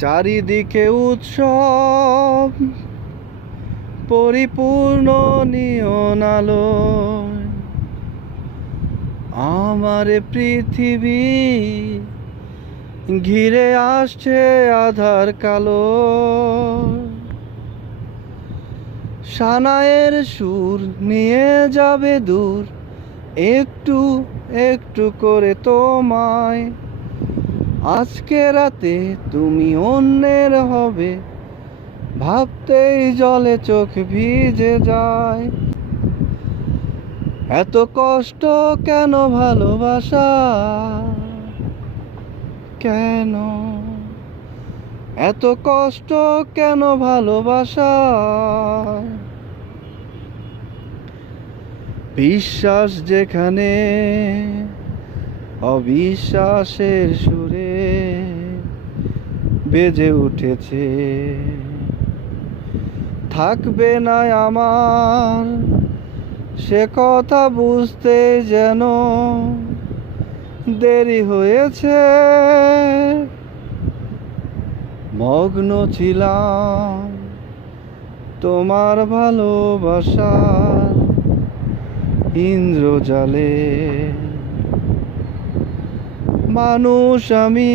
চারিদিকে উৎসব পরিপূর্ণ নিয়ন আলোয়, আমার পৃথিবী ঘিরে আসছে আধার কালো। সানায়ের সুর নিয়ে যাবে দূর, একটু একটু করে তোমায়। আজকে রাতে তুমি অন্যের হবে, ভাবতেই জলে চোখ ভিজে যায়। এত কষ্ট কেন ভালোবাসা, কেন এত কষ্ট কেন ভালোবাসা? বিশ্বাস যেখানে অবিশ্বাসের সুরে বেজে উঠেছে, থাকবে না আমার সে কথা বুঝতে যেন দেরি হয়েছে। মগ্ন ছিলাম তোমার ভালোবাসার ইন্দ্রজালে। মানুষ আমি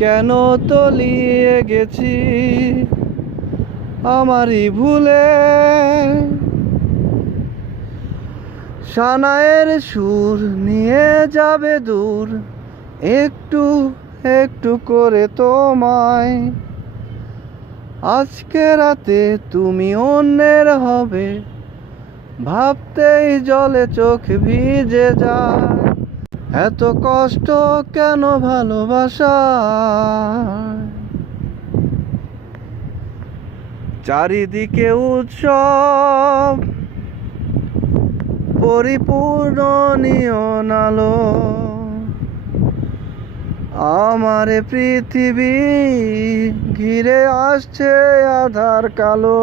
কেন তলিয়ে গেছি আমারই ভুলে। সানায়ের সুর নিয়ে যাবে দূর, একটু একটু করে তোমায়। আজকে রাতে তুমি অন্যের হবে, ভাবতেই জলে চোখ ভিজে যায়। এত কষ্ট কেন ভালোবাসা? চারিদিকে উৎসব পরিপূর্ণ নিয়ন আলো, আমার পৃথিবী ঘিরে আসছে আধার কালো।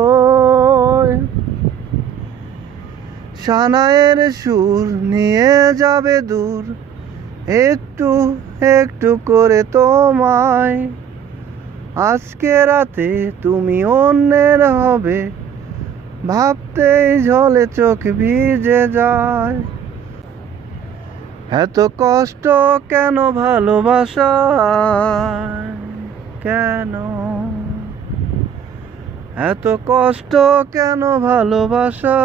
সানায়ের সুর নিয়ে যাবে দূর, একটু একটু করে তোমায়। আজকে রাতে তুমি অন্যের হবে, ভাবতেই জলে চোখ ভিজে যায়। এত কষ্ট কেন ভালোবাসা, কেন এত কষ্ট কেন ভালোবাসা?